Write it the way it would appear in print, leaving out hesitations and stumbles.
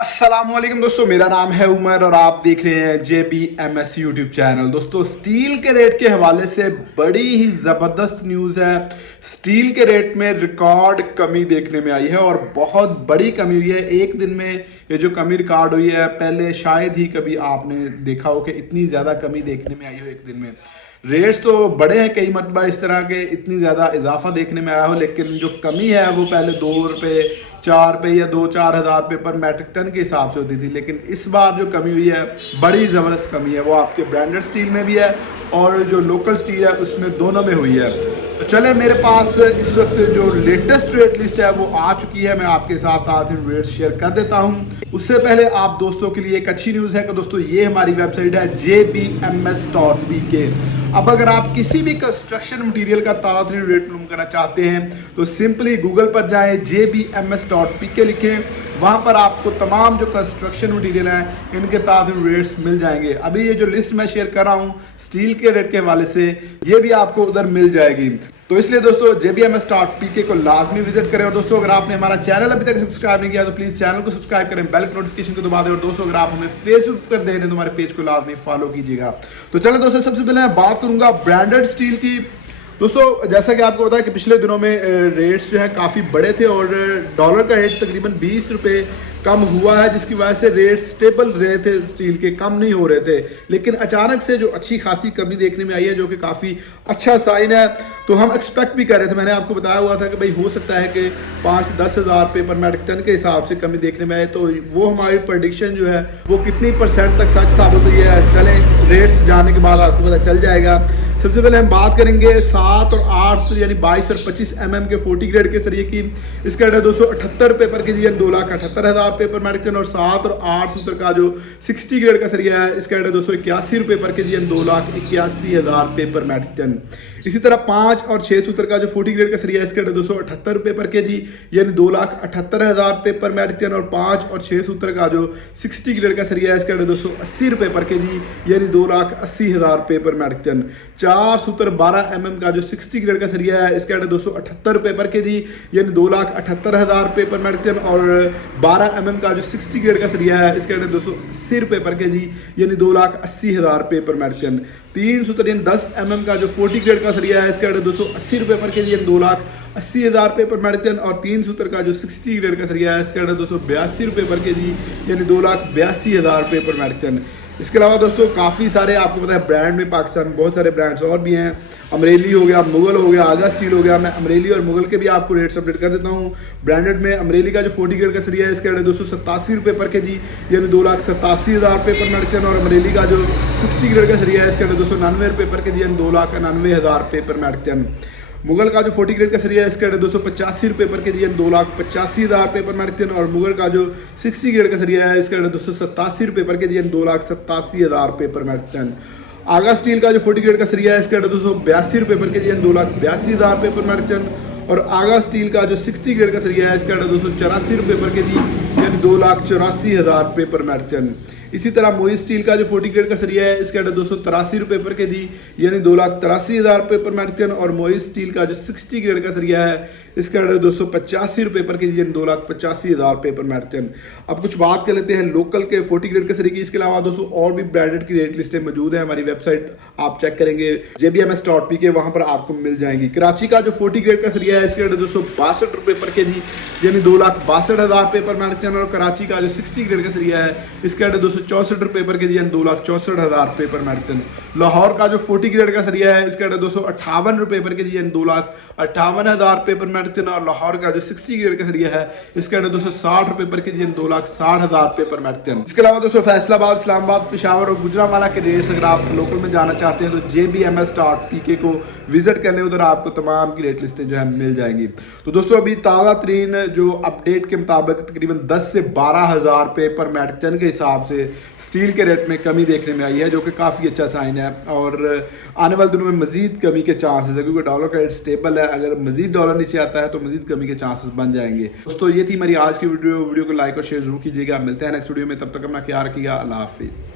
अस्सलामुअलैकुम दोस्तों, मेरा नाम है उमर और आप देख रहे हैं JBMS यूट्यूब चैनल। दोस्तों, स्टील के रेट के हवाले से बड़ी ही ज़बरदस्त न्यूज़ है। स्टील के रेट में रिकॉर्ड कमी देखने में आई है और बहुत बड़ी कमी हुई है। एक दिन में ये जो कमी रिकॉर्ड हुई है, पहले शायद ही कभी आपने देखा हो कि इतनी ज़्यादा कमी देखने में आई हो एक दिन में। रेट्स तो बड़े हैं, कई मरतबा इस तरह के इतनी ज़्यादा इजाफा देखने में आया हो, लेकिन जो कमी है वो पहले 2 रुपये 4 रुपये या 2-4 हज़ार रुपये पर मैट्रिक टन के हिसाब से होती थी। लेकिन इस बार जो कमी हुई है बड़ी ज़बरदस्त कमी है, वो आपके ब्रांडेड स्टील में भी है और जो लोकल स्टील है उसमें दोनों में हुई है। तो चले, मेरे पास इस वक्त जो लेटेस्ट रेट लिस्ट है वो आ चुकी है, मैं आपके साथ आज इन रेट शेयर कर देता हूँ। उससे पहले आप दोस्तों के लिए एक अच्छी न्यूज़ है कि दोस्तों ये हमारी वेबसाइट है jbms.pk। अब अगर आप किसी भी कंस्ट्रक्शन मटेरियल का ताज़ा तरीन रेट मालूम करना चाहते हैं तो सिंपली गूगल पर जाएं, jbms.pk लिखें, वहाँ पर आपको तमाम जो कंस्ट्रक्शन मटेरियल हैं इनके ताज़ा रेट्स मिल जाएंगे। अभी ये जो लिस्ट मैं शेयर कर रहा हूँ स्टील के रेट के हवाले से, ये भी आपको उधर मिल जाएगी। तो इसलिए दोस्तों jbms.pk को लाजमी विजिट करें। और दोस्तों, अगर आपने हमारा चैनल अभी तक सब्सक्राइब नहीं किया तो प्लीज़ चैनल को सब्सक्राइब करें, बेल के नोटिफिकेशन को दबा दें। और दोस्तों, अगर आप हमें फेसबुक पर देख रहे हैं तो हमारे पेज को लाजमी फॉलो कीजिएगा। तो चलो दोस्तों, सबसे पहले मैं बात करूंगा ब्रांडेड स्टील की। दोस्तों, जैसा कि आपको पता है कि पिछले दिनों में रेट्स जो है काफ़ी बड़े थे और डॉलर का रेट तकरीबन 20 रुपये कम हुआ है, जिसकी वजह से रेट स्टेबल रहे थे, स्टील के कम नहीं हो रहे थे। लेकिन अचानक से जो अच्छी खासी कमी देखने में आई है, जो कि काफ़ी अच्छा साइन है, तो हम एक्सपेक्ट भी कर रहे थे। मैंने आपको बताया हुआ था कि भाई हो सकता है कि 5 से 10 हज़ार रुपये पर मैट्रिक टन के हिसाब से कमी देखने में आए। तो वो हमारी प्रेडिक्शन जो है वो कितनी परसेंट तक सच साबित हुई है, चलें रेट्स जाने के बाद आपको पता चल जाएगा। सबसे पहले हम बात करेंगे 7 और 8 यानी 22 और 25 mm के 40 ग्रेड के सरिये की। इसका रेट है 278 रुपये पर के जी, 2,78,000 रुपये पर मैट्रिक टन। और 7 और 8 सूत्र का जो 60 ग्रेड का सरिया है, इसका रेट है 281 रुपये पर के जी, 2,81,000 रुपये पर मैट्रिक टन। इसी तरह 5 और 6 सूत्र का जो 40 ग्रेड का सरिया है, इसका रेट है 278 रुपये पर के जी, यानी 2,78,000 रुपये पर मैट्रिक टन। और 5 और 6 सूत्र का जो 60 ग्रेड का सरिया है, इसका रेट 280 रुपये पर के जी, यानी 2,80,000 रुपये पर मैट्रिक टन। 4 सूत्र 12 mm का जो 60 ग्रेड का सरिया है, इसका रेट 278 रुपये पर के जी, यानी 2,78,000 रुपये पर मैट्रिक टन। और 12 mm का जो 60 ग्रेड का सरिया है, इसका रेट 280 रुपये पर के जी, यानी 2,80,000 रुपये पर मैट्रिक टन। 3 सूत्र यानी 10 mm का जो 40 ग्रेड का सरिया है, इसका रेट 280 रुपये पर के जी, यानी 2,80,000 रुपये पर मैट्रिक टन। और 3 सूत्र का जो 60 ग्रेड का सरिया है, इसका रेट 282 रुपये पर के जी, यानी 2,82,000 रुपये पर मैट्रिक टन। इसके अलावा दोस्तों, काफ़ी सारे आपको पता है ब्रांड में पाकिस्तान में बहुत सारे ब्रांड्स और भी हैं। अमरेली हो गया, मुगल हो गया, आगा स्टील हो गया। मैं अमरेली और मुगल के भी आपको रेट्स अपडेट कर देता हूँ। ब्रांडेड में अमरेली का जो 40 ग्रेड का सरिया है, इसका रेट 287 रुपये पर के जी, यानी 2,87,000 रुपये पर मैट्रिक टन। और अमरेली का जो 60 ग्रेड का सरिया है, इसका रेट 299 रुपये पर के जी, यानी 2,99,000 रुपये पर मैट्रिक टन। मुगल का जो 40 ग्रेड का सरिया है, इसका रेट 285 रुपये पर के जी, 2,85,000 रुपये पर मैट्रिक टन। और मुगल का जो 60 ग्रेड का सरिया है, इसका रेट 287 रुपये पर के जी, 2,87,000 रुपये पर मैट्रिक टन। आगा स्टील का जो 40 ग्रेड का सरिया है, इसका रेट 282 रुपये पर के जी, 2,82,000 रुपये पर मैट्रिक टन। और आगा स्टील का जो 60 ग्रेड का सरिया है, इसका रेट 284 रुपये पर के जी, यानी 2,84,000 रुपये पर मैट्रिक टन। इसी तरह मोई स्टील का जो 40 ग्रेड का सरिया है, इसका रेट 283 रुपये पर के जी, यानी 2,83,000 रुपये पर मैट्रिक टन। और मोई स्टील का जो 60 ग्रेड का सरिया है, इसका रेट 285 रुपये पर के जी, यानी 2,85,000 रुपये पर मैट्रिक टन। अब कुछ बात कर लेते हैं लोकल के 40 ग्रेड के सरिये की। इसके अलावा दोस्तों और भी ब्रांडेड की रेट लिस्टें मौजूद है, हमारी वेबसाइट आप चेक करेंगे jbms.pk, वहाँ पर आपको मिल जाएंगी। कराची का जो 40 ग्रेड का सरिया है, इसका रेट 262 रुपये पर के जी, यानी 2,62,000 रुपये पर मैट्रिक टन। और कराची का जो 60 ग्रेड का सरिया है, इसका रेट 264 रुपये पर के जी, यानी 2,64,000 रुपये पर मैट्रिक टन। लाहौर का जो 40 ग्रेड का सरिया है, इसका रेट 258 रुपये पर के जी, यानी 2,58,000 रुपये पर मैट्रिक टन। और लाहौर का जो 60 ग्रेड का सरिया है, इसका रेट 260 रुपये पर के जी, 2,60,000 रुपये पर मैट्रिक टन। इसके अलावा दोस्तों फैसलाबाद, इस्लामाबाद, पेशावर और गुजरांवाला के रेट्स अगर आप लोकल में जाना चाहते हैं तो jbms.pk को विजिट करने, उधर आपको तमाम की रेट लिस्टें जो है मिल जाएंगी। तो दोस्तों, अभी ताज़ा तरीन जो अपडेट के मुताबिक तकरीबन 10 से 12,000 रुपये पर मैट्रिक टन के हिसाब से स्टील के रेट में कमी देखने में आई है, जो कि काफ़ी अच्छा साइन है। और आने वाले दिनों में मजीद कमी के चांसेस है, क्योंकि डॉलर का रेट स्टेबल है। अगर मजीद डॉलर नीचे आता है तो मजीद कमी के चांसेस बन जाएंगे। दोस्तों, ये थी हमारी आज की वीडियो को लाइक और शेयर जरूर कीजिएगा। मिलते हैं नेक्स्ट वीडियो में, तब तक अपना ख्याल रखिएगा। अल्लाह हाफिज़।